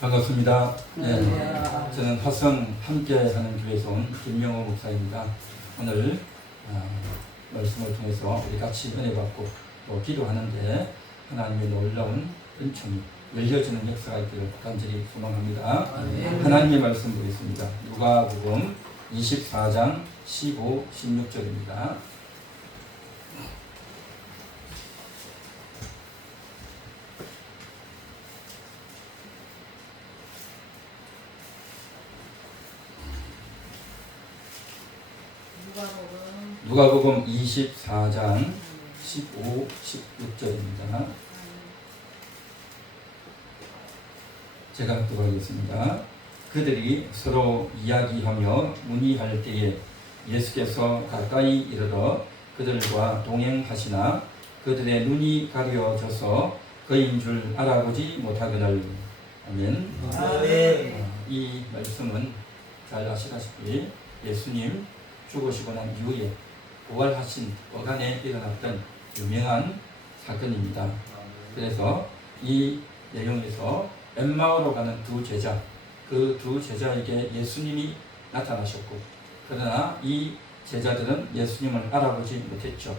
반갑습니다. 네, 저는 화성 함께하는 교회에서 온 김명호 목사입니다. 오늘 말씀을 통해서 우리 같이 은혜 받고 또 기도하는데 하나님의 놀라운 은총이 열려지는 역사가 있기를 간절히 소망합니다. 하나님의 말씀 보겠습니다. 누가복음 24장 15, 16절입니다. 누가복음 24장 15, 16절입니다. 제가 읽도록하겠습니다. 그들이 서로 이야기하며 문의할 때에 예수께서 가까이 이르러 그들과 동행하시나 그들의 눈이 가려져서 그인 줄 알아보지 못하거늘. 아멘. 이 말씀은 잘 아시다시피 예수님 죽으시고 난 이후에 부활하신 어간에 일어났던 유명한 사건입니다. 그래서 이 내용에서 엠마오로 가는 두 제자, 그 두 제자에게 예수님이 나타나셨고, 그러나 이 제자들은 예수님을 알아보지 못했죠.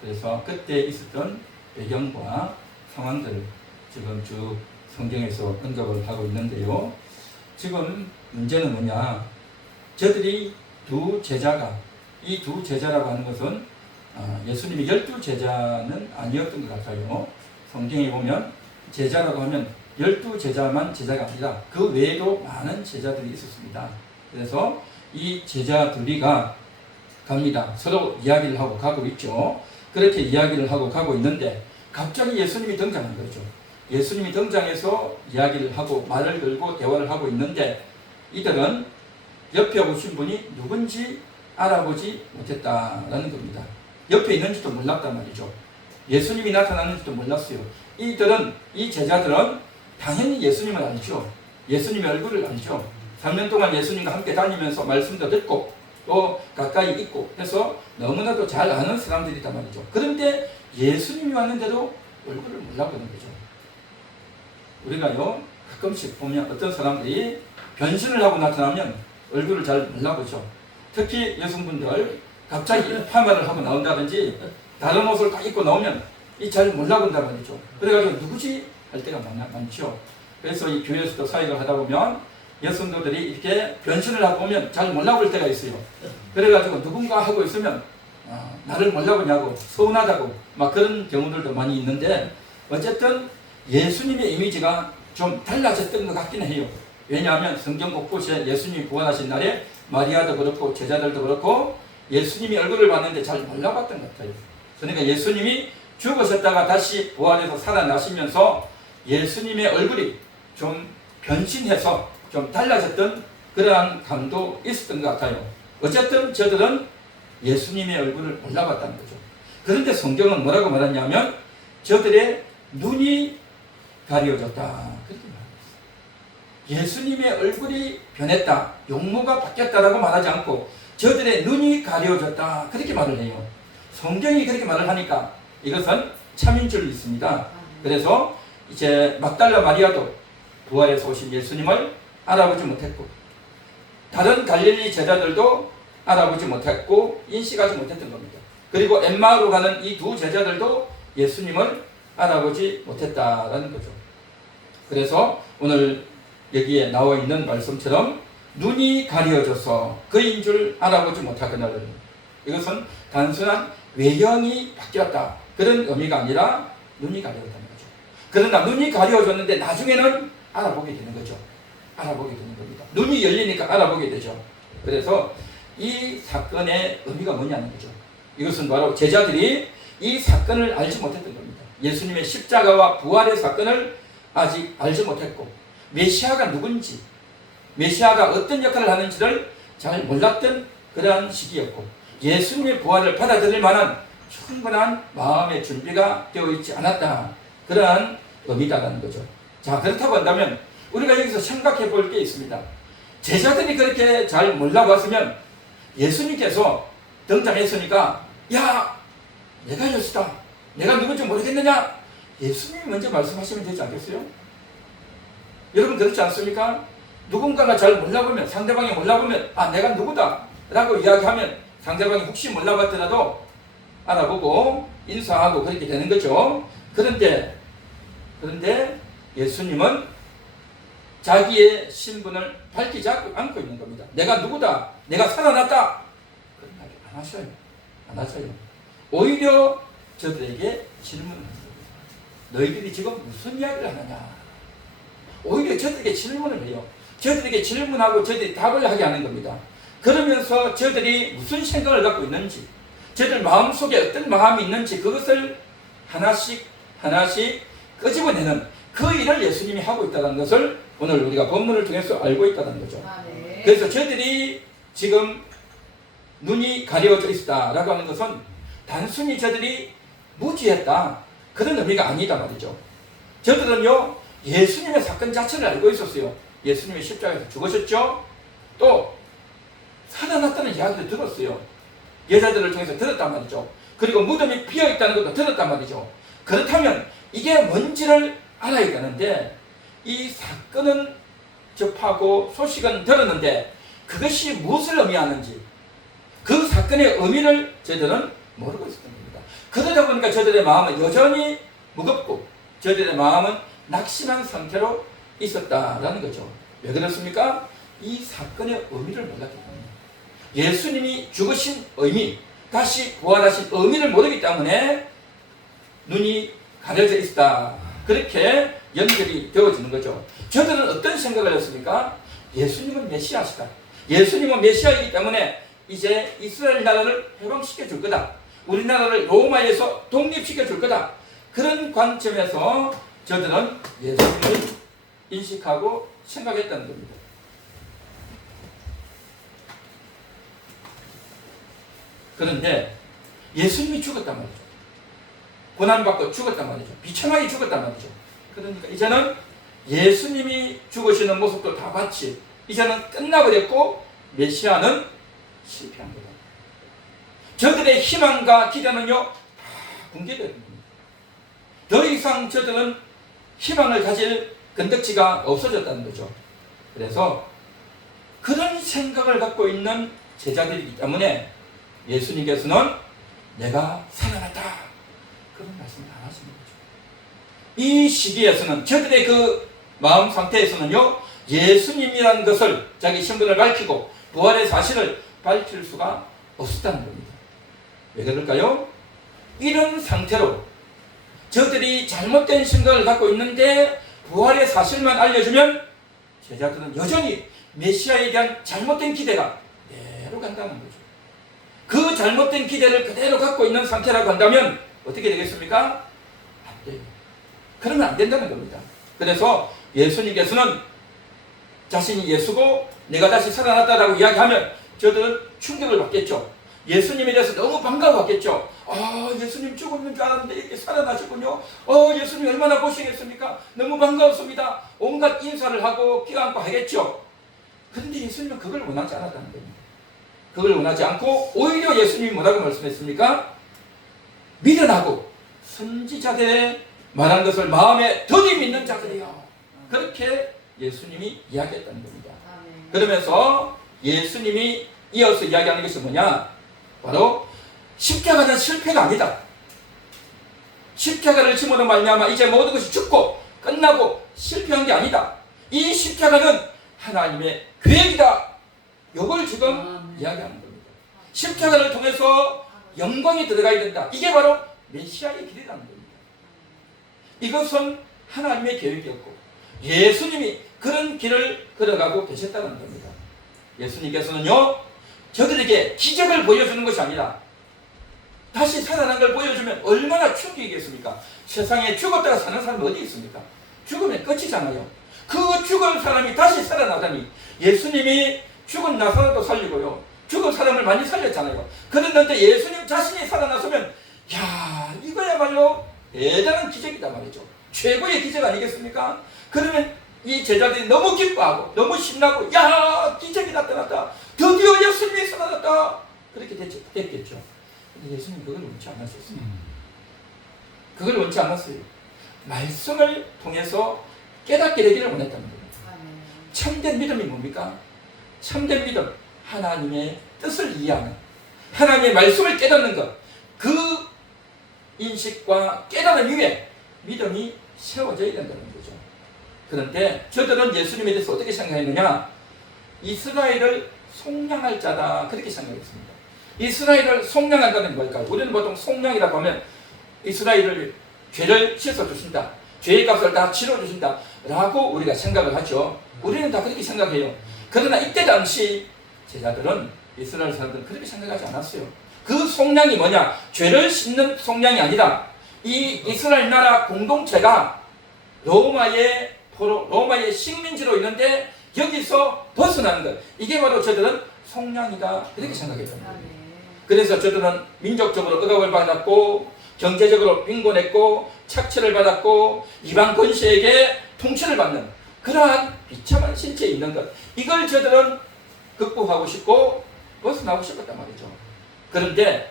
그래서 그때 있었던 배경과 상황들을 지금 쭉 성경에서 언급을 하고 있는데요. 지금 문제는 뭐냐? 저들이 두 제자가, 이 두 제자라고 하는 것은 예수님이 12제자는 아니었던 것 같아요. 성경에 보면 제자라고 하면 12제자만 제자가 아니라 그 외에도 많은 제자들이 있었습니다. 그래서 이 제자들이가 갑니다. 서로 이야기를 하고 가고 있죠. 그렇게 이야기를 하고 가고 있는데 갑자기 예수님이 등장한 거죠. 예수님이 등장해서 이야기를 하고 말을 걸고 대화를 하고 있는데 이들은 옆에 오신 분이 누군지 알아보지 못했다라는 겁니다. 옆에 있는지도 몰랐단 말이죠. 예수님이 나타났는지도 몰랐어요. 이 제자들은 당연히 예수님을 알죠. 예수님의 얼굴을 알죠. 3년 동안 예수님과 함께 다니면서 말씀도 듣고 또 가까이 있고 해서 너무나도 잘 아는 사람들이단 말이죠. 그런데 예수님이 왔는데도 얼굴을 몰라보는 거죠. 우리가요 가끔씩 보면 어떤 사람들이 변신을 하고 나타나면 얼굴을 잘 몰라보죠. 특히 여성분들 갑자기 파마를 하고 나온다든지 다른 옷을 딱 입고 나오면 잘 몰라본단 말이죠. 그래가지고 누구지? 할 때가 많죠. 그래서 이 교회에서도 사역을 하다 보면 여성들이 이렇게 변신을 하고 오면 잘 몰라볼 때가 있어요. 그래가지고 누군가 하고 있으면 나를 몰라보냐고 서운하다고 막 그런 경우들도 많이 있는데 어쨌든 예수님의 이미지가 좀 달라졌던 것 같긴 해요. 왜냐하면 성경 곳곳에 예수님이 부활하신 날에 마리아도 그렇고 제자들도 그렇고 예수님이 얼굴을 봤는데 잘 몰라봤던 것 같아요. 그러니까 예수님이 죽으셨다가 다시 부활해서 살아나시면서 예수님의 얼굴이 좀 변신해서 좀 달라졌던 그러한 감도 있었던 것 같아요. 어쨌든 저들은 예수님의 얼굴을 몰라봤다는 거죠. 그런데 성경은 뭐라고 말하냐면 저들의 눈이 가려졌다 그렇게 말합니다. 예수님의 얼굴이 변했다, 용모가 바뀌었다라고 말하지 않고 저들의 눈이 가려졌다 그렇게 말을 해요. 성경이 그렇게 말을 하니까 이것은 참인 줄 믿습니다. 그래서 이제 막달라 마리아도 부활해서 오신 예수님을 알아보지 못했고 다른 갈릴리 제자들도 알아보지 못했고 인식하지 못했던 겁니다. 그리고 엠마오로 가는 이 두 제자들도 예수님을 알아보지 못했다라는 거죠. 그래서 오늘 여기에 나와 있는 말씀처럼 눈이 가려져서 그인 줄 알아보지 못하거늘, 이것은 단순한 외형이 바뀌었다 그런 의미가 아니라 눈이 가려졌다는 거죠. 그러나 눈이 가려졌는데 나중에는 알아보게 되는 거죠. 알아보게 되는 겁니다. 눈이 열리니까 알아보게 되죠. 그래서 이 사건의 의미가 뭐냐는 거죠. 이것은 바로 제자들이 이 사건을 알지 못했던 겁니다. 예수님의 십자가와 부활의 사건을 아직 알지 못했고 메시아가 누군지, 메시아가 어떤 역할을 하는지를 잘 몰랐던 그러한 시기였고 예수님의 부활을 받아들일 만한 충분한 마음의 준비가 되어 있지 않았다 그러한 의미다라는 거죠. 자, 그렇다고 한다면 우리가 여기서 생각해 볼 게 있습니다. 제자들이 그렇게 잘 몰라봤으면 예수님께서 등장했으니까 야 내가 예수다, 내가 누군지 모르겠느냐, 예수님이 먼저 말씀하시면 되지 않겠어요? 여러분 그렇지 않습니까? 누군가가 잘 몰라보면, 상대방이 몰라보면 아 내가 누구다 라고 이야기하면 상대방이 혹시 몰라봤더라도 알아보고 인사하고 그렇게 되는 거죠. 그런데 예수님은 자기의 신분을 밝히지 않고 있는 겁니다. 내가 누구다, 내가 살아났다, 그런 말 안 하셔요. 안 하셔요. 오히려 저들에게 질문합니다. 너희들이 지금 무슨 이야기를 하느냐. 오히려 저들에게 질문을 해요. 저들에게 질문하고 저들이 답을 하게 하는 겁니다. 그러면서 저들이 무슨 생각을 갖고 있는지, 저들 마음속에 어떤 마음이 있는지 그것을 하나씩 끄집어내는 그 일을 예수님이 하고 있다는 것을 오늘 우리가 본문을 통해서 알고 있다는 거죠. 네. 그래서 저들이 지금 눈이 가려져 있다라고 하는 것은 단순히 저들이 무지했다 그런 의미가 아니다 말이죠. 저들은요 예수님의 사건 자체를 알고 있었어요. 예수님이 십자가에서 죽으셨죠. 또 살아났다는 이야기를 들었어요. 여자들을 통해서 들었단 말이죠. 그리고 무덤이 비어있다는 것도 들었단 말이죠. 그렇다면 이게 뭔지를 알아야 되는데 이 사건은 접하고 소식은 들었는데 그것이 무엇을 의미하는지 그 사건의 의미를 저들은 모르고 있었던 겁니다. 그러다 보니까 저들의 마음은 여전히 무겁고 저들의 마음은 낙심한 상태로 있었다라는 거죠. 왜 그렇습니까? 이 사건의 의미를 몰랐기 때문에 예수님이 죽으신 의미, 다시 부활하신 의미를 모르기 때문에 눈이 가려져 있다. 그렇게 연결이 되어지는 거죠. 저들은 어떤 생각을 했습니까? 예수님은 메시아시다. 예수님은 메시아이기 때문에 이제 이스라엘 나라를 해방시켜 줄 거다. 우리나라를 로마에서 독립시켜 줄 거다. 그런 관점에서 저들은 예수님을 인식하고 생각했다는 겁니다. 그런데 예수님이 죽었단 말이죠. 고난받고 죽었단 말이죠. 비참하게 죽었단 말이죠. 그러니까 이제는 예수님이 죽으시는 모습도 다 봤지. 이제는 끝나버렸고 메시아는 실패한 거다. 저들의 희망과 기대는요 다 붕괴되는 겁니다. 더 이상 저들은 희망을 가질 건덕지가 없어졌다는 거죠. 그래서 그런 생각을 갖고 있는 제자들이기 때문에 예수님께서는 내가 살아났다 그런 말씀을 안 하시는 거죠. 이 시기에서는 저들의 그 마음 상태에서는요 예수님이라는 것을 자기 신분을 밝히고 부활의 사실을 밝힐 수가 없었다는 겁니다. 왜 그럴까요? 이런 상태로 저들이 잘못된 생각을 갖고 있는데 부활의 사실만 알려주면 제자들은 여전히 메시아에 대한 잘못된 기대가 그대로 간다는 거죠. 그 잘못된 기대를 그대로 갖고 있는 상태라고 한다면 어떻게 되겠습니까? 안 돼요. 그러면 안 된다는 겁니다. 그래서 예수님께서는 자신이 예수고 내가 다시 살아났다라고 이야기하면 저들은 충격을 받겠죠. 예수님에 대해서 너무 반가워했겠죠. 아, 예수님 죽었는 줄 알았는데 이렇게 살아나셨군요. 예수님 얼마나 고생했습니까? 너무 반가웠습니다. 온갖 인사를 하고 끼안고 하겠죠. 그런데 예수님은 그걸 원하지 않았다는 겁니다. 그걸 원하지 않고 오히려 예수님이 뭐라고 말씀했습니까? 미련하고 선지자들의 말한 것을 마음에 더디 믿는 자들이요. 그렇게 예수님이 이야기했다는 겁니다. 그러면서 예수님이 이어서 이야기하는 것이 뭐냐? 바로 십자가는 실패가 아니다. 십자가를 짐으로 말미암아 이제 모든 것이 죽고 끝나고 실패한 게 아니다. 이 십자가는 하나님의 계획이다. 이걸 지금 이야기하는 겁니다. 십자가를 통해서 영광이 들어가야 된다. 이게 바로 메시아의 길이라는 겁니다. 이것은 하나님의 계획이었고 예수님이 그런 길을 걸어가고 계셨다는 겁니다. 예수님께서는요 저들에게 기적을 보여주는 것이 아니라 다시 살아난 걸 보여주면 얼마나 충격이겠습니까? 세상에 죽었다가 사는 사람이 어디 있습니까? 죽으면 끝이잖아요. 그 죽은 사람이 다시 살아나다니. 예수님이 죽은 나사로도 살리고요 죽은 사람을 많이 살렸잖아요. 그랬는데 예수님 자신이 살아나서면 야 이거야말로 대단한 기적이다 말이죠. 최고의 기적 아니겠습니까? 그러면 이 제자들이 너무 기뻐하고 너무 신나고 야 기적이 나타났다. 드디어 예수님이 살아났다. 그렇게 됐겠죠. 근데 예수님 그걸 원치 않았었어요. 그걸 원치 않았어요. 말씀을 통해서 깨닫게 되기를 원했다는 거예요. 참된 믿음이 뭡니까? 참된 믿음, 하나님의 뜻을 이해하는, 하나님의 말씀을 깨닫는 것, 그 인식과 깨달음 위에 믿음이 세워져야 된다는 거죠. 그런데 저들은 예수님에 대해서 어떻게 생각했느냐? 이스라엘을 속량할 자다, 그렇게 생각했습니다. 이스라엘을 속량한다는 뭘까요? 우리는 보통 속량이라고 하면 이스라엘을 죄를 씻어주신다, 죄의 값을 다 치러주신다 라고 우리가 생각을 하죠. 우리는 다 그렇게 생각해요. 그러나 이때 당시 제자들은, 이스라엘 사람들은 그렇게 생각하지 않았어요. 그 속량이 뭐냐? 죄를 씻는 속량이 아니라 이 이스라엘 나라 공동체가 로마의 식민지로 있는데 여기서 벗어나는 것, 이게 바로 저들은 속량이다, 이렇게 생각했던 거예요. 그래서 저들은 민족적으로 억압을 받았고, 경제적으로 빈곤했고, 착취를 받았고, 이방 권세에게 통치를 받는 그러한 비참한 신체에 있는 것, 이걸 저들은 극복하고 싶고 벗어나고 싶었단 말이죠. 그런데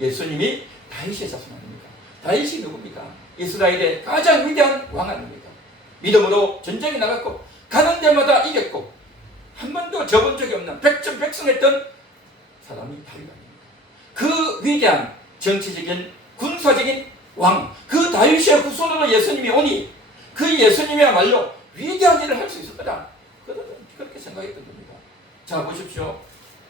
예수님이 다윗의 자손 아닙니까? 다윗이 누굽니까? 이스라엘의 가장 위대한 왕 아닙니까? 믿음으로 전쟁에 나갔고 가는 데마다 이겼고 한 번도 져본 적이 없는 백전백승했던 사람이 다윗 아닙니까? 그 위대한 정치적인 군사적인 왕, 그 다윗의 후손으로 예수님이 오니 그 예수님이야말로 위대한 일을 할 수 있을 거다, 그렇게 생각했던 겁니다. 자, 보십시오.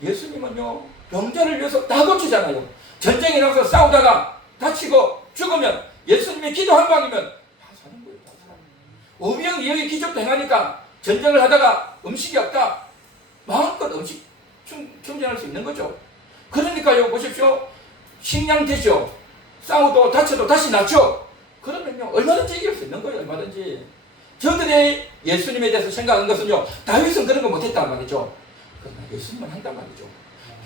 예수님은요, 병자를 위해서 다 고치잖아요. 전쟁에 나가서 싸우다가 다치고 죽으면 예수님이 기도 한 방이면 다 사는 거예요. 다 사는. 오병이어의 기적도 행하니까 전쟁을 하다가 음식이 없다, 마음껏 음식 충전할 수 있는 거죠. 그러니까요, 보십시오. 식량 되죠. 싸우도 다쳐도 다시 낫죠. 그러면요, 얼마든지 이길 수 있는 거예요. 얼마든지. 저들의 예수님에 대해서 생각한 것은요, 다윗은 그런 거 못했단 말이죠. 그러나 예수님은 한단 말이죠.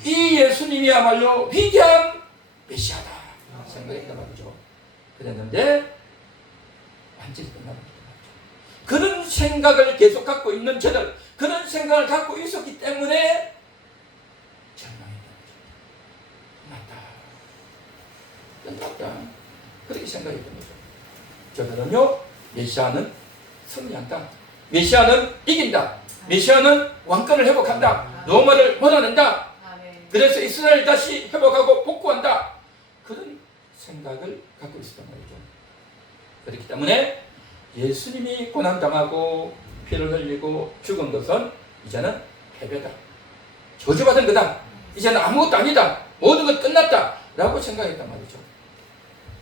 이 예수님이야말로 위대한 메시아다 생각했단 말이죠. 그랬는데 완전히 끝나버렸단 말이죠. 그런 생각을 계속 갖고 있는 저들, 그런 생각을 갖고 있었기 때문에 절망했단 말이죠. 끝났다, 그렇게 생각했던 거죠. 저들은요, 메시아는 승리한다, 메시아는 이긴다, 메시아는 왕권을 회복한다, 로마를 몰아낸다, 그래서 이스라엘 다시 회복하고 복구한다, 그런 생각을 갖고 있었단 말이죠. 그렇기 때문에 예수님이 고난당하고 피를 흘리고 죽은 것은 이제는 패배다, 저주받은 거다, 이제는 아무것도 아니다, 모든 것 끝났다 라고 생각했단 말이죠.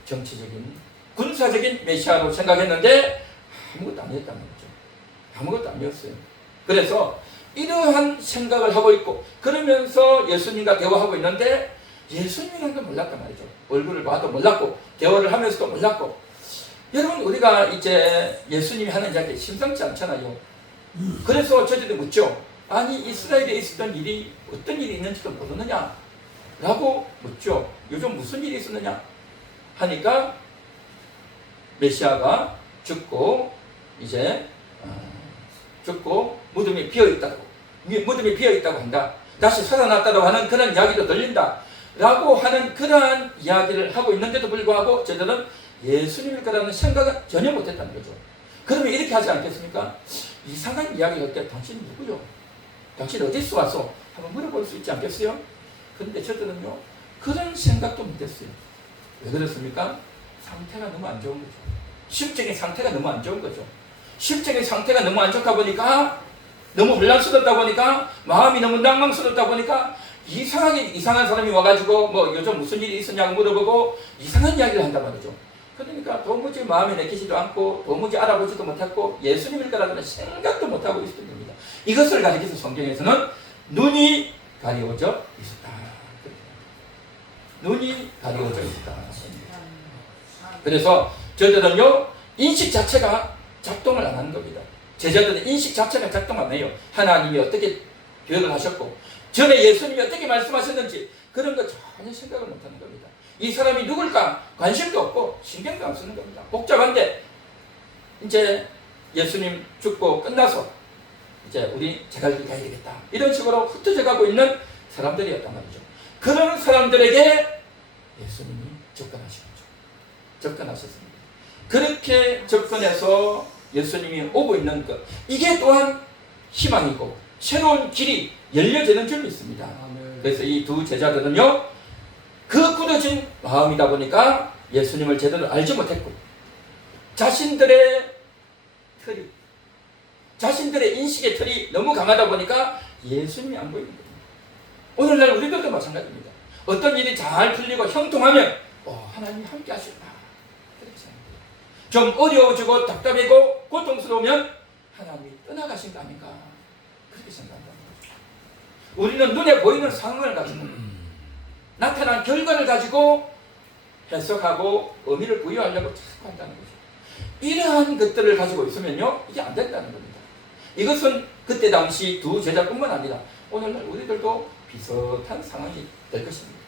정치적인 군사적인 메시아로 생각했는데 아무것도 아니었단 말이죠. 아무것도 아니었어요. 그래서 이러한 생각을 하고 있고 그러면서 예수님과 대화하고 있는데 예수님이라는 걸 몰랐단 말이죠. 얼굴을 봐도 몰랐고 대화를 하면서도 몰랐고. 여러분, 우리가 이제 예수님이 하는 이야기 심상치 않잖아요. 그래서 저희들이 묻죠. 아니, 이스라엘에 있었던 일이 어떤 일이 있는지도 모르느냐 라고 묻죠. 요즘 무슨 일이 있었느냐 하니까 메시아가 죽고 이제 죽고 무덤이 비어있다고 한다, 다시 살아났다고 하는 그런 이야기도 들린다 라고 하는 그러한 이야기를 하고 있는데도 불구하고 저들은 예수님일 거라는 생각은 전혀 못했다는 거죠. 그러면 이렇게 하지 않겠습니까? 이상한 이야기를 할 때 당신 누구요? 당신 어디서 왔어? 한번 물어볼 수 있지 않겠어요? 그런데 저들은요, 그런 생각도 못했어요. 왜 그렇습니까? 상태가 너무 안 좋은 거죠. 심적인 상태가 너무 안 좋은 거죠. 심적인 상태가 너무 안 좋다 보니까, 너무 혼란스럽다 보니까, 마음이 너무 낭망스럽다 보니까 이상한 사람이 와가지고 뭐 요즘 무슨 일이 있었냐고 물어보고 이상한 이야기를 한단 말이죠. 그러니까 도무지 마음에 내키지도 않고 도무지 알아보지도 못했고 예수님일 거라고는 생각도 못하고 있었던 겁니다. 이것을 가리켜서 성경에서는 눈이 가리워져 있었다. 눈이 가리워져 있었다. 그래서 저들은요, 인식 자체가 작동을 안 하는 겁니다. 제자들은 인식 자체가 작동 안 해요. 하나님이 어떻게 교육을 하셨고 전에 예수님이 어떻게 말씀하셨는지 그런 거 전혀 생각을 못 하는 겁니다. 이 사람이 누굴까 관심도 없고 신경도 안 쓰는 겁니다. 복잡한데 이제 예수님 죽고 끝나서 이제 우리 제갈길 가야 되겠다, 이런 식으로 흩어져 가고 있는 사람들이었단 말이죠. 그런 사람들에게 예수님이 접근하신 거죠. 접근하셨습니다. 그렇게 접근해서 예수님이 오고 있는 것, 이게 또한 희망이고 새로운 길이 열려지는 줄 믿습니다. 그래서 이 두 제자들은요, 그 굳어진 마음이다 보니까 예수님을 제대로 알지 못했고, 자신들의 틀이, 자신들의 인식의 틀이 너무 강하다 보니까 예수님이 안 보이는 겁니다. 오늘날 우리들도 마찬가지입니다. 어떤 일이 잘 풀리고 형통하면 하나님이 함께 하실까, 그렇게 생각합니다. 좀 어려워지고 답답하고 고통스러우면 하나님이 떠나가신 거 아닌가, 그렇게 생각한다. 우리는 눈에 보이는 상황을 가지고 나타난 결과를 가지고 해석하고 의미를 부여하려고 자꾸 한다는 거죠. 이러한 것들을 가지고 있으면요, 이게 안 된다는 겁니다. 이것은 그때 당시 두 제자뿐만 아니라 오늘날 우리들도 비슷한 상황이 될 것입니다.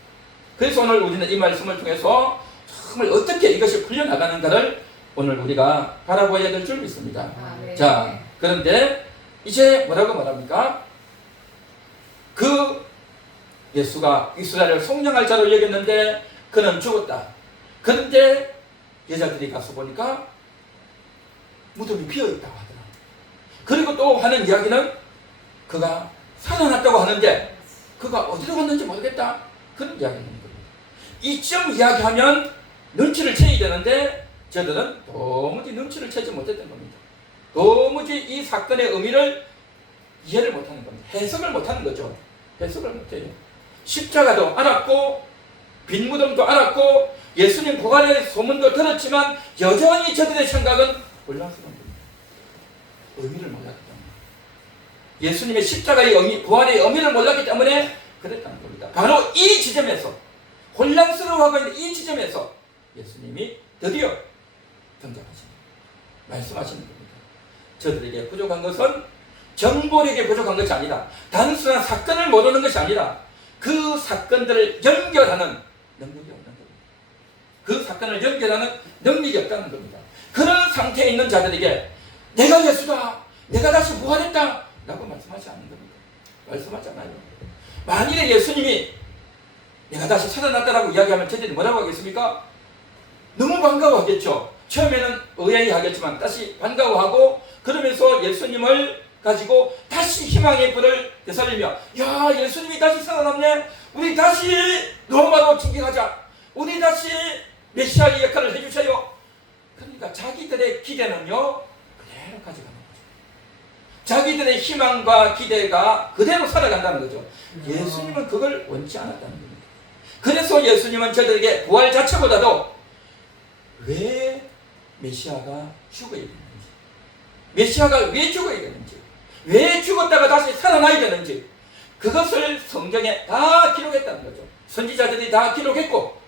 그래서 오늘 우리는 이 말씀을 통해서 정말 어떻게 이것이 풀려나가는가를 오늘 우리가 바라봐야 될 줄 믿습니다. 네. 자, 그런데 이제 뭐라고 말합니까? 그 예수가 이스라엘을 속량할 자로 여겼는데 그는 죽었다. 그런데 여자들이 가서 보니까 무덤이 비어있다고 하더라. 그리고 또 하는 이야기는 그가 살아났다고 하는데 그가 어디로 갔는지 모르겠다, 그런 이야기를 하는 겁니다. 이쯤 이야기하면 눈치를 채야 되는데 저들은 도무지 눈치를 채지 못했던 겁니다. 도무지 이 사건의 의미를 이해를 못하는 겁니다. 해석을 못하는 거죠. 해석을 못해요. 십자가도 알았고 빈 무덤도 알았고 예수님 부활의 소문도 들었지만 여전히 저들의 생각은 혼란스러운 겁니다. 의미를 몰랐기 때문에, 예수님의 십자가의 의미, 부활의 의미를 몰랐기 때문에 그랬다는 겁니다. 바로 이 지점에서, 혼란스러워하고 있는 이 지점에서 예수님이 드디어 등장하십니다. 말씀하시는 겁니다. 저들에게 부족한 것은 정보력에 부족한 것이 아니라, 단순한 사건을 모르는 것이 아니라 그 사건들을 연결하는 능력이 없는 겁니다. 그 사건을 연결하는 능력이 없다는 겁니다. 그런 상태에 있는 자들에게 내가 예수다, 내가 다시 부활했다 라고 말씀하지 않는 겁니다. 말씀하지 않아요. 만일에 예수님이 내가 다시 살아났다라고 이야기하면 저들이 뭐라고 하겠습니까? 너무 반가워하겠죠. 처음에는 의아해하겠지만 다시 반가워하고, 그러면서 예수님을 가지고 다시 희망의 불을 되살리며, 야, 예수님이 다시 살아났네, 우리 다시 로마로 진격하자, 우리 다시 메시아의 역할을 해주세요. 그러니까 자기들의 기대는요 그대로 가져가는 거죠. 자기들의 희망과 기대가 그대로 살아간다는 거죠. 예수님은 그걸 원치 않았다는 겁니다. 그래서 예수님은 저들에게 부활 자체보다도 왜 메시아가 죽어야 되는지, 메시아가 왜 죽어야 되는지, 왜 죽었다가 다시 살아나야 되는지, 그것을 성경에 다 기록했다는 거죠. 선지자들이 다 기록했고,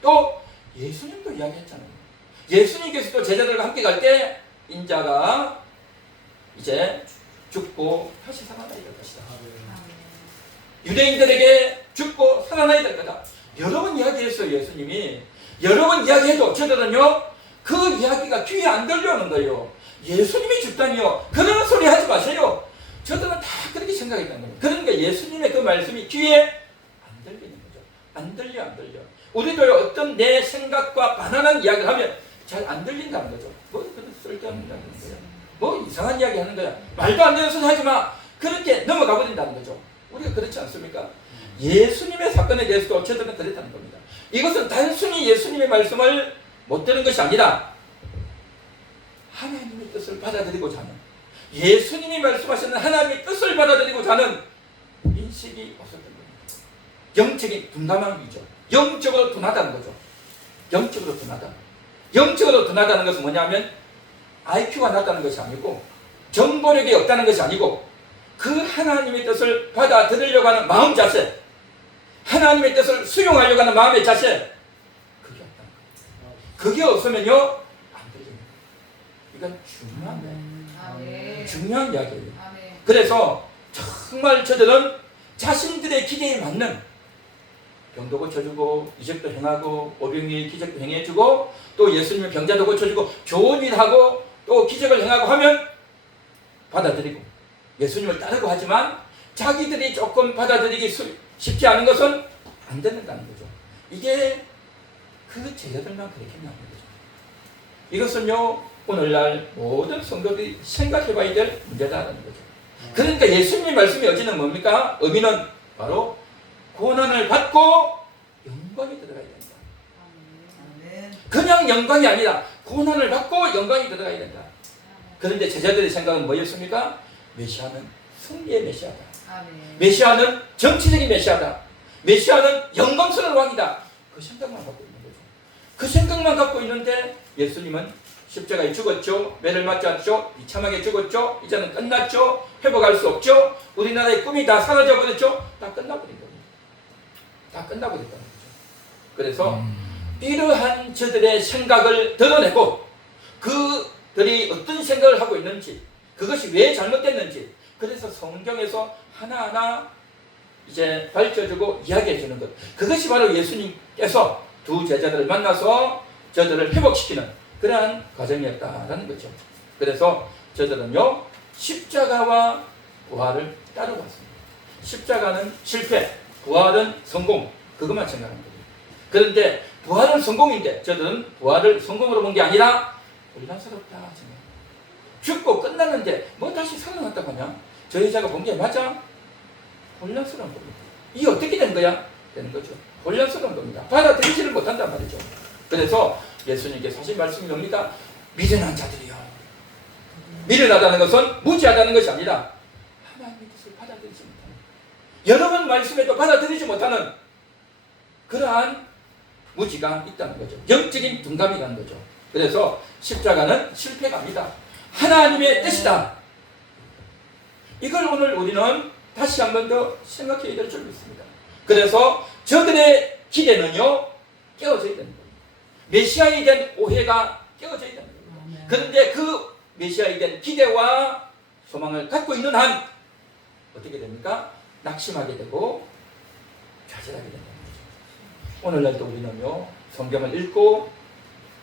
또 예수님도 이야기했잖아요. 예수님께서도 제자들과 함께 갈 때 인자가 이제 죽고 다시 살아나야 될 것이다. 유대인들에게 죽고 살아나야 될 거다. 여러 번 이야기했어요. 예수님이 여러 번 이야기해도 저들은요 그 이야기가 귀에 안 들려오는 거예요. 예수님이 죽다니요, 그런 소리 하지 마세요. 저들은 다 그렇게 생각했다는 거예요. 그러니까 예수님의 그 말씀이 귀에 안 들리는 거죠. 안 들려. 우리도 어떤 내 생각과 반하는 이야기를 하면 잘 안 들린다는 거죠. 뭐 그런 쓸데없는 이야기 하는 거야, 뭐 이상한 이야기 하는 거야, 말도 안 되는 소리 하지 마, 그렇게 넘어가 버린다는 거죠. 우리가 그렇지 않습니까? 예수님의 사건에 대해서도 저들은 그랬다는 겁니다. 이것은 단순히 예수님의 말씀을 못 들은 것이 아니라 하나님의 뜻을 받아들이고자 하는, 예수님이 말씀하시는 하나님의 뜻을 받아들이고자 하는 인식이 없었던 겁니다. 영적인 둔감함이죠. 영적으로 둔하다는 거죠. 영적으로 둔하다. 영적으로 둔하다는 것은 뭐냐면 IQ가 낮다는 것이 아니고, 정보력이 없다는 것이 아니고, 그 하나님의 뜻을 받아들이려고 하는 마음 자세, 하나님의 뜻을 수용하려고 하는 마음의 자세, 그게 없다는 거예요. 그게 없으면요 안 들립니다. 이건 중요한 이야기예요. 그래서 정말 저들은 자신들의 기대에 맞는, 병도 고쳐주고 이적도 행하고 오병이의 기적도 행해주고 또 예수님의 병자도 고쳐주고 좋은 일하고 또 기적을 행하고 하면 받아들이고 예수님을 따르고 하지만, 자기들이 조금 받아들이기 쉽지 않은 것은 안 된다는 거죠. 이게 그 제자들만 그렇게 나오는 거죠. 이것은요 오늘날 모든 성도들이 생각해 봐야 될 문제다라는 거죠. 그러니까 예수님 말씀의 의지는 뭡니까? 의미는 바로 고난을 받고 영광이 들어가야 된다. 그냥 영광이 아니라 고난을 받고 영광이 들어가야 된다. 그런데 제자들의 생각은 뭐였습니까? 메시아는 승리의 메시아다. 메시아는 정치적인 메시아다. 메시아는 영광스러운 왕이다. 그 생각만 갖고 있는 거죠. 그 생각만 갖고 있는데 예수님은 십자가에 죽었죠. 매를 맞았죠. 비참하게 죽었죠. 이제는 끝났죠. 회복할 수 없죠. 우리나라의 꿈이 다 사라져 버렸죠. 다 끝나버린 겁니다. 다 끝나버렸다는 거죠. 그래서 이러한 저들의 생각을 드러내고 그들이 어떤 생각을 하고 있는지, 그것이 왜 잘못됐는지, 그래서 성경에서 하나하나 이제 밝혀주고 이야기해주는 것. 그것이 바로 예수님께서 두 제자들을 만나서 저들을 회복시키는 그러한 과정이었다라는 거죠. 그래서 저들은요, 십자가와 부활을 따라갔습니다. 십자가는 실패, 부활은 성공, 그것만 생각합니다. 그런데 부활은 성공인데 저들은 부활을 성공으로 본 게 아니라 혼란스럽다 생각. 죽고 끝났는데 뭐 다시 살아났다고 하냐? 저 여자가 본 게 맞아? 혼란스러운 겁니다. 이게 어떻게 된 거야? 되는 거죠. 혼란스러운 겁니다. 받아들이지를 못한단 말이죠. 그래서 예수님께서 하신 말씀이 뭡니까? 미련한 자들이요. 미련하다는 것은 무지하다는 것이 아니라 하나님의 뜻을 받아들이지 못하는, 여러 번 말씀해도 받아들이지 못하는 그러한 무지가 있다는 거죠. 영적인 둔감이라는 거죠. 그래서 십자가는 실패가 아니다. 하나님의 뜻이다. 이걸 오늘 우리는 다시 한 번 더 생각해야 될 줄로 있습니다. 그래서 저들의 기대는요, 깨어져야 되는 거예요. 메시아에 대한 오해가 깨어져야 되는 거예요. 그런데 그 메시아에 대한 기대와 소망을 갖고 있는 한 어떻게 됩니까? 낙심하게 되고 좌절하게 된다는 거죠. 오늘날도 우리는요, 성경을 읽고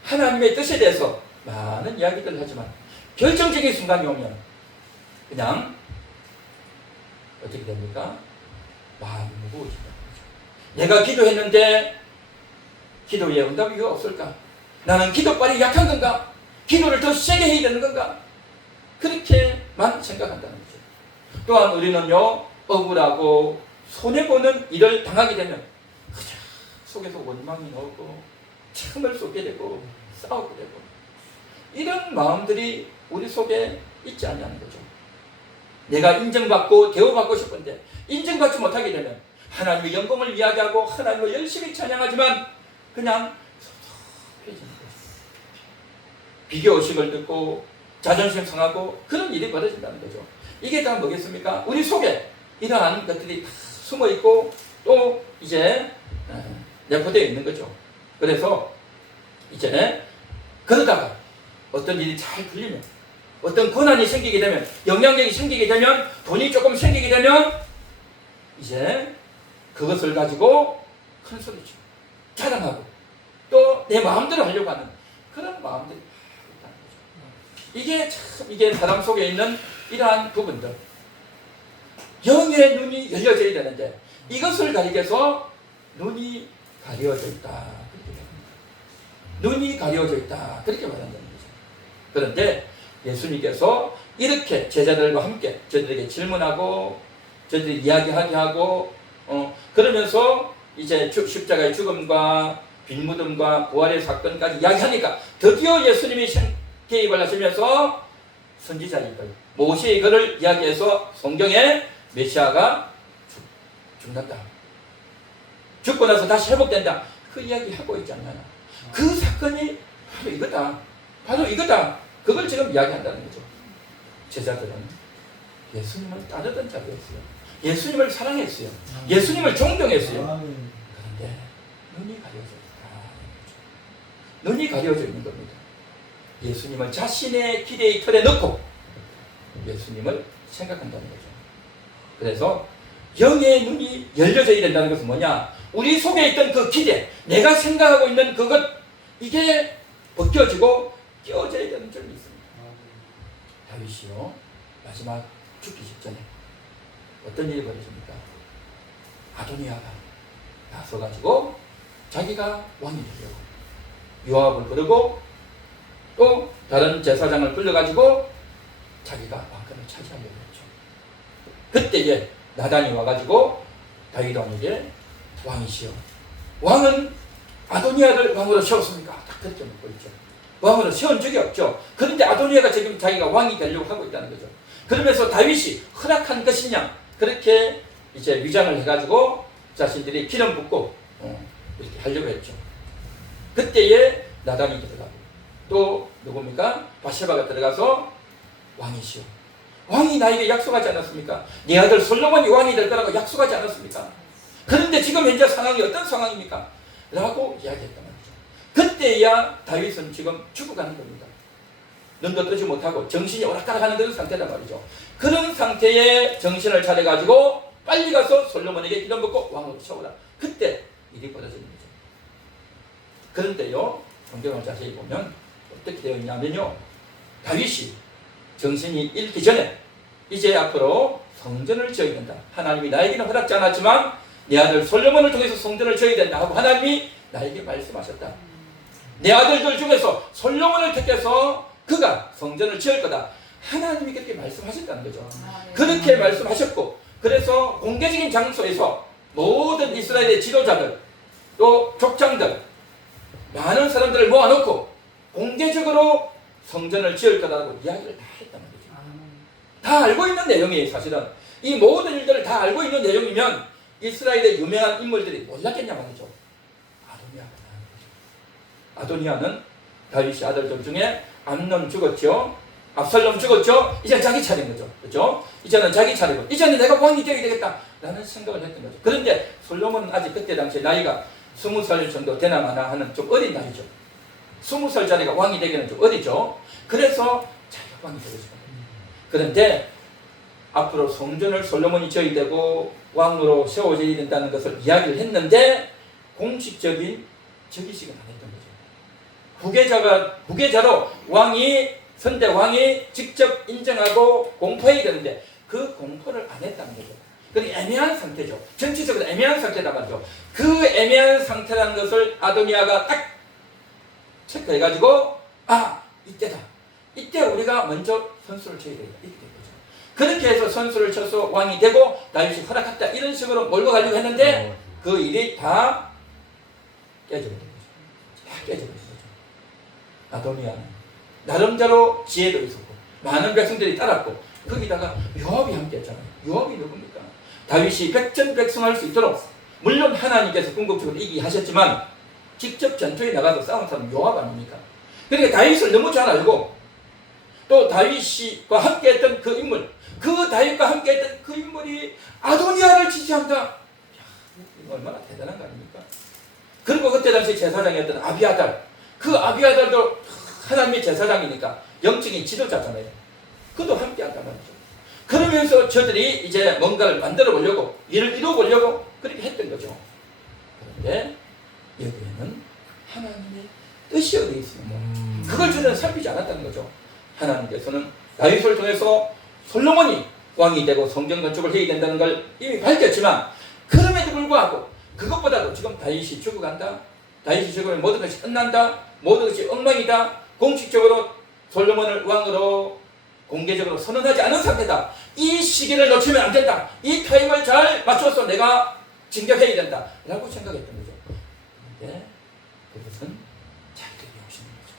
하나님의 뜻에 대해서 많은 이야기들을 하지만 결정적인 순간이 오면 그냥 어떻게 됩니까? 마음이 무거워진다는 거죠. 내가 기도했는데 기도에 응답이 없을까? 나는 기도빨이 약한 건가? 기도를 더 세게 해야 되는 건가? 그렇게만 생각한다는 거죠. 또한 우리는요, 억울하고 손해보는 일을 당하게 되면 그저 속에서 원망이 나오고 참을 수 없게 되고 싸우게 되고 이런 마음들이 우리 속에 있지 않냐는 거죠. 내가 인정받고 대우받고 싶은데 인정받지 못하게 되면 하나님의 영광을 이야기하고 하나님을 열심히 찬양하지만 그냥 섭섭해지는 거죠. 비교의식을 듣고 자존심 상하고 그런 일이 벌어진다는 거죠. 이게 다 뭐겠습니까? 우리 속에 이러한 것들이 다 숨어있고 또 이제 내포되어 있는 거죠. 그래서 이제 그러다가 어떤 일이 잘 풀리면, 어떤 권한이 생기게 되면, 영향력이 생기게 되면, 돈이 조금 생기게 되면 이제 그것을 가지고 큰 소리치고 자랑하고 또 내 마음대로 하려고 하는 그런 마음들이 있다는 거죠. 이게 참 이게 사람 속에 있는 이러한 부분들, 영의 눈이 열려져야 되는데 이것을 가리켜서 눈이 가려져 있다 그렇게 말합니다. 눈이 가려져 있다 그렇게 말한다는 거죠. 그런데 예수님께서 이렇게 제자들과 함께 저들에게 질문하고 저들이 이야기하게 하고 그러면서 이제 십자가의 죽음과 빈무덤과 부활의 사건까지 이야기하니까 드디어 예수님이 개입을 하시면서 선지자의 글, 모세의 글을 이야기해서 성경에 메시아가 죽는다, 죽고 나서 다시 회복된다, 그 이야기하고 있잖아요. 그 사건이 바로 이거다, 바로 이거다, 그걸 지금 이야기한다는 거죠. 제자들은 예수님을 따르던 자들이었어요. 예수님을 사랑했어요. 예수님을 존경했어요. 그런데 눈이 가려져 있다. 눈이 가려져 있는 겁니다. 예수님을 자신의 기대의 틀에 넣고 예수님을 생각한다는 거죠. 그래서 영의 눈이 열려져야 된다는 것은 뭐냐? 우리 속에 있던 그 기대, 내가 생각하고 있는 그것, 이게 벗겨지고 끼워져야 되는 점이 있습니다. 다윗이요, 마지막 죽기 직전에 어떤 일이 벌어집니까? 아도니아가 나서가지고 자기가 왕이 되려고 요압을 부르고 또 다른 제사장을 불러가지고 자기가 왕권을 차지하려고 했죠. 그때에 나단이 와가지고 다윗 왕에게 왕이시여, 왕은 아도니아를 왕으로 세웠습니까? 딱 그렇게 묻고 있죠. 왕으로 세운 적이 없죠. 그런데 아도니아가 지금 자기가 왕이 되려고 하고 있다는 거죠. 그러면서 다윗이 허락한 것이냐, 그렇게 이제 위장을 해가지고 자신들이 기름 붓고 이렇게 하려고 했죠. 그때에 나단이 들어가고 또 누굽니까? 바세바가 들어가서 왕이시여, 왕이 나에게 약속하지 않았습니까? 네 아들 솔로몬이 왕이 될 거라고 약속하지 않았습니까? 그런데 지금 현재 상황이 어떤 상황입니까? 라고 이야기했단 말이죠. 그때야 다윗은 지금 죽어가는 겁니다. 눈도 뜨지 못하고 정신이 오락가락하는 그런 상태단 말이죠. 그런 상태에 정신을 차려가지고 빨리 가서 솔로몬에게 기름 붓고 왕으로 세우라. 그때 일이 벌어지는 거죠. 그런데요, 성경을 자세히 보면 어떻게 되어 있냐면요, 다윗이 정신이 잃기 전에 이제 앞으로 성전을 지어야 된다. 하나님이 나에게는 허락지 않았지만 내 아들 솔로몬을 통해서 성전을 지어야 된다 하고 하나님이 나에게 말씀하셨다. 내 아들들 중에서 솔로몬을 택해서 그가 성전을 지을 거다. 하나님이 그렇게 말씀하셨다는 거죠. 그렇게 말씀하셨고, 그래서 공개적인 장소에서 모든 이스라엘의 지도자들 또 족장들 많은 사람들을 모아놓고 공개적으로 성전을 지을 거다라고 이야기를 다 했단 말이죠. 다 알고 있는 내용이에요. 사실은 이 모든 일들을 다 알고 있는 내용이면 이스라엘의 유명한 인물들이 몰랐겠냐 말이죠. 아도니아는 다윗의 아들들 중에 암논 죽었죠. 압살롬 죽었죠. 이제 자기 차례인 거죠. 그렇죠? 이제는 자기 차례고, 이제는 내가 왕이 되어야 되겠다 라는 생각을 했던 거죠. 그런데 솔로몬은 아직 그때 당시에 나이가 20살 정도 되나 마나 하는 좀 어린 나이죠. 20살짜리가 왕이 되기는 좀 어리죠. 그래서 자기가 왕이 되고 싶은 거예요. 그런데 앞으로 성전을 솔로몬이 지어야 되고 왕으로 세워져야 된다는 것을 이야기를 했는데 공식적인 즉위식은 안 했던 거죠. 후계자로 선대 왕이 직접 인정하고 공포해야 되는데 그 공포를 안 했다는 거죠. 그러니까 애매한 상태죠. 정치적으로 애매한 상태다 말이죠. 그 애매한 상태라는 것을 아도니아가 딱 체크해가지고, 아, 이때다. 이때 우리가 먼저 선수를 쳐야 되겠다. 이렇게 된 거죠. 그렇게 해서 선수를 쳐서 왕이 되고 다윗이 허락했다. 이런 식으로 몰고 가려고 했는데 그 일이 다 깨져버린 거죠. 다 깨져버린 거죠. 아도니아는 나름대로 지혜도 있었고 많은 백성들이 따랐고 거기다가 요압이 함께 했잖아요. 요압이 누굽니까? 다윗이 백전백승할 수 있도록, 물론 하나님께서 궁극적으로 이기게 하셨지만 직접 전투에 나가서 싸운 사람은 요압 아닙니까? 그러니까 다윗을 너무 잘 알고 또 다윗과 함께 했던 그 인물, 그 다윗과 함께 했던 그 인물이 아도니아를 지지한다. 야, 이거 얼마나 대단한 거 아닙니까? 그리고 그때 당시 제사장이었던 아비아달, 그 아비아달도 하나님의 제사장이니까 영적인 지도자잖아요. 그도 함께 한단 말이죠. 그러면서 저들이 이제 뭔가를 만들어 보려고, 일을 이루어 보려고 그렇게 했던 거죠. 그런데 여기에는 하나님의 뜻이 어디 있습니까? 그걸 저는 살피지 않았다는 거죠. 하나님께서는 다윗을 통해서 솔로몬이 왕이 되고 성전 건축을 해야 된다는 걸 이미 밝혔지만, 그럼에도 불구하고 그것보다도 지금 다윗이 죽어간다, 다윗이 죽으면 모든 것이 끝난다, 모든 것이 엉망이다, 공식적으로 솔로몬을 왕으로 공개적으로 선언하지 않은 상태다, 이 시기를 놓치면 안 된다, 이 타임을 잘 맞춰서 내가 진격해야 된다 라고 생각했던 거죠. 그런데 그것은 자기들이 욕심인 거죠.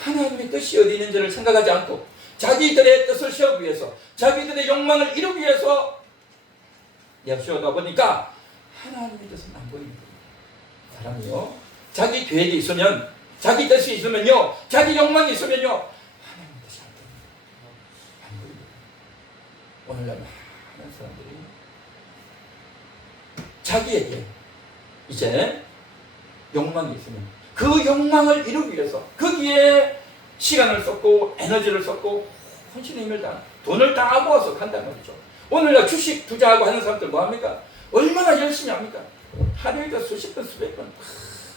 하나님의 뜻이 어디 있는지를 생각하지 않고 자기들의 뜻을 세우기 위해서, 자기들의 욕망을 이루기 위해서 내세우다 보니까 하나님의 뜻은 안 보이는 거예요. 사람이요, 자기 계획이 있으면, 자기 뜻이 있으면요, 자기 욕망이 있으면요, 하나님의 뜻이 안 보입니다. 오늘날 많은 사람들이 자기에게 이제 욕망이 있으면 그 욕망을 이루기 위해서 거기에 시간을 썼고 에너지를 썼고 혼신의 힘을 다, 돈을 다 모아서 간단 말이죠. 오늘날 주식 투자하고 하는 사람들 뭐합니까? 얼마나 열심히 합니까? 하루에도 수십 번 수백 번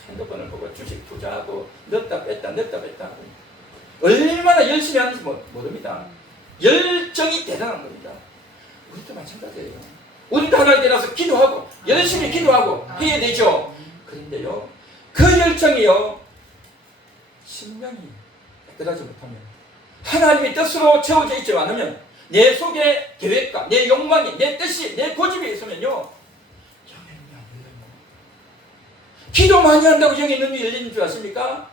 핸드폰을 보고 주식 투자하고 넣었다 뺐다 하고 얼마나 열심히 하는지 모릅니다. 열정이 대단한 겁니다. 우리도 마찬가지예요. 우리도 하나님께 나서 기도하고 열심히 기도하고 해야 되죠. 그런데요, 그 열정이요, 심령이 깨끗하지 못하면, 하나님의 뜻으로 채워져 있지 않으면, 내 속에 계획과 내 욕망이, 내 뜻이, 내 고집이 있으면요, 영의 눈이 안 열려요. 기도 많이 한다고 영의 눈이 열리는 줄 아십니까?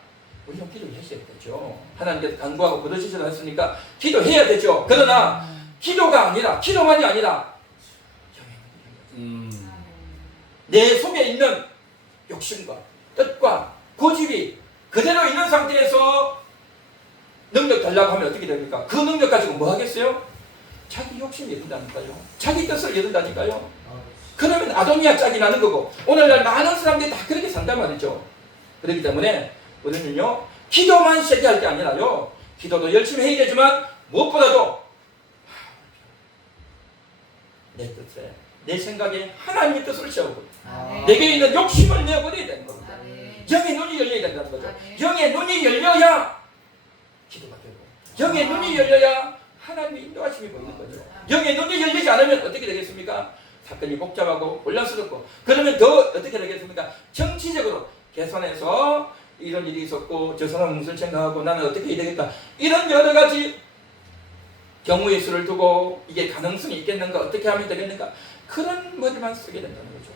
물론 기도하셔야 되죠. 하나님께서 간구하고 부르시지 않습니까? 기도해야 되죠. 그러나 기도가 아니라, 기도만이 아니라 영의 눈이 열려요. 내 속에 있는 욕심과 뜻과 고집이 그대로 있는 상태에서 능력 달라고 하면 어떻게 됩니까? 그 능력 가지고 뭐 하겠어요? 자기 욕심이 이른다니까요. 자기 뜻을 이룬다니까요. 그러면 아도니아 짝이 나는 거고, 오늘날 많은 사람들이 다 그렇게 산단 말이죠. 그렇기 때문에 우리는요, 기도만 세게 할 게 아니라요, 기도도 열심히 해야 되지만 무엇보다도 내 뜻에, 내 생각에 하나님의 뜻을 세우고 내게 있는 욕심을 내어버려야 되는 겁니다. 영의 눈이 열려야 된다는 거죠. 영의 눈이 열려야 기도가 되고, 영의 눈이 열려야 하나님의 인도하심이 보이는 거죠. 영의 눈이 열리지 않으면 어떻게 되겠습니까? 사건이 복잡하고 혼란스럽고, 그러면 더 어떻게 되겠습니까? 정치적으로 개선해서 이런 일이 있었고 저 사람은 무슨 생각하고 나는 어떻게 해야 되겠다, 이런 여러 가지 경우의 수를 두고 이게 가능성이 있겠는가, 어떻게 하면 되겠는가, 그런 머리만 쓰게 된다는 거죠.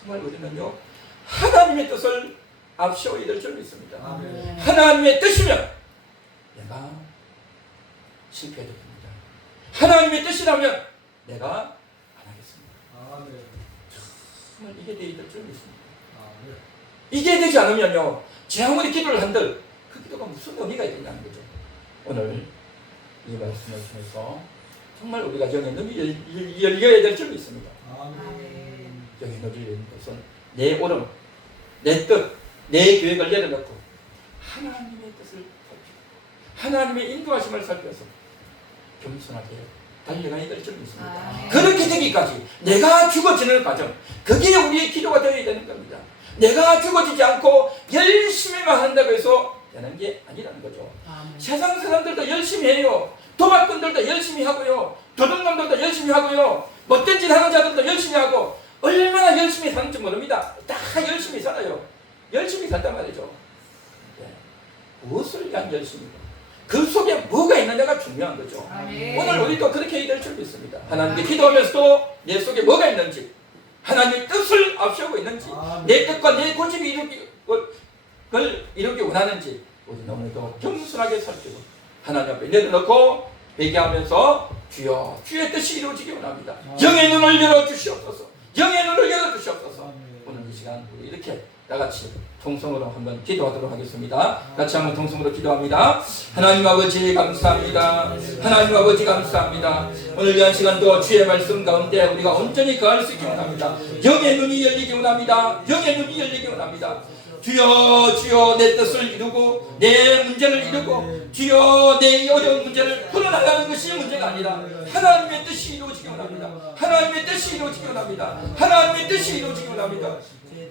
정말 우리는요, 하나님의 뜻을 앞세워야 될 줄 믿습니다. 하나님의 뜻이면 내가 실패해도 됩니다. 하나님의 뜻이라면 내가 안 하겠습니다. 정말 이게 되어야 될 줄 믿습니다. 이게 되지 않으면요, 제 아무리 기도를 한들 그 기도가 무슨 의미가 있겠냐는 거죠. 오늘 이 말씀을 통해서 정말 우리가 영의 눈이 열려야 될 줄 믿습니다. 영의 눈이 열리는 것은 내 오름, 내 뜻, 내 계획을 내려놓고 하나님의 뜻을 살피고 하나님의 인도하심을 살펴서 겸손하게 달려가야 될 줄 믿습니다. 그렇게 되기까지 내가 죽어지는 과정, 그게 우리의 기도가 되어야 되는 겁니다. 내가 죽어지지 않고 열심히만 한다고 해서 되는 게 아니라는 거죠. 세상 사람들도 열심히 해요. 도박꾼들도 열심히 하고요, 도둑놈들도 열심히 하고요, 못된 짓 하는 자들도 열심히 하고, 얼마나 열심히 사는지 모릅니다. 다 열심히 살아요. 열심히 산단 말이죠. 네. 무엇을 위한 열심이고 그 속에 뭐가 있느냐가 중요한 거죠. 오늘 우리도 그렇게 해야 될 줄 믿습니다. 하나님께 기도하면서도 내 속에 뭐가 있는지, 하나님의 뜻을 앞세우고 있는지, 내 뜻과 내 고집이 이루기 원하는지 우리는 오늘도 겸손하게 살피고 하나님 앞에 내려놓고 회개하면서 주여, 주의 뜻이 이루어지기 원합니다. 영의 눈을 열어주시옵소서. 영의 눈을 열어주시옵소서. 오늘 이 시간 우리 이렇게 다같이 통성으로 한번 기도하도록 하겠습니다. 같이 한번 통성으로 기도합니다. 하나님 아버지 감사합니다. 하나님 아버지 감사합니다. 오늘 이한 시간도 주의 말씀 가운데 우리가 온전히 거할 수 있기 원합니다. 영의 눈이 열리기 원합니다. 영의 눈이 열리기 원합니다. 주여, 주여, 내 뜻을 이루고 내 문제를 이루고, 주여, 내 어려운 문제를 풀어나가는 것이 문제가 아니라 하나님의 뜻이 이루어지기 원합니다. 하나님의 뜻이 이루어지기 원합니다. 하나님의 뜻이 이루어지기 원합니다.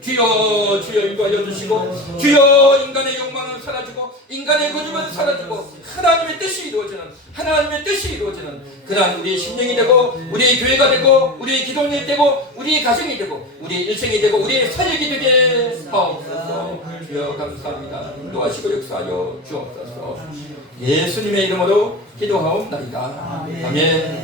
주여, 주여 인도하여 주시고, 주여, 인간의 욕망은 사라지고 인간의 고집은 사라지고 하나님의 뜻이 이루어지는, 하나님의 뜻이 이루어지는 그러한 우리의 심령이 되고 우리의 교회가 되고 우리의 기도원이 되고 우리의 가정이 되고 우리의 일생이 되고 우리의 사역이 되게 하옵소서. 주여 감사합니다. 인도하시고 역사하여 주옵소서. 예수님의 이름으로 기도하옵나이다. 아멘.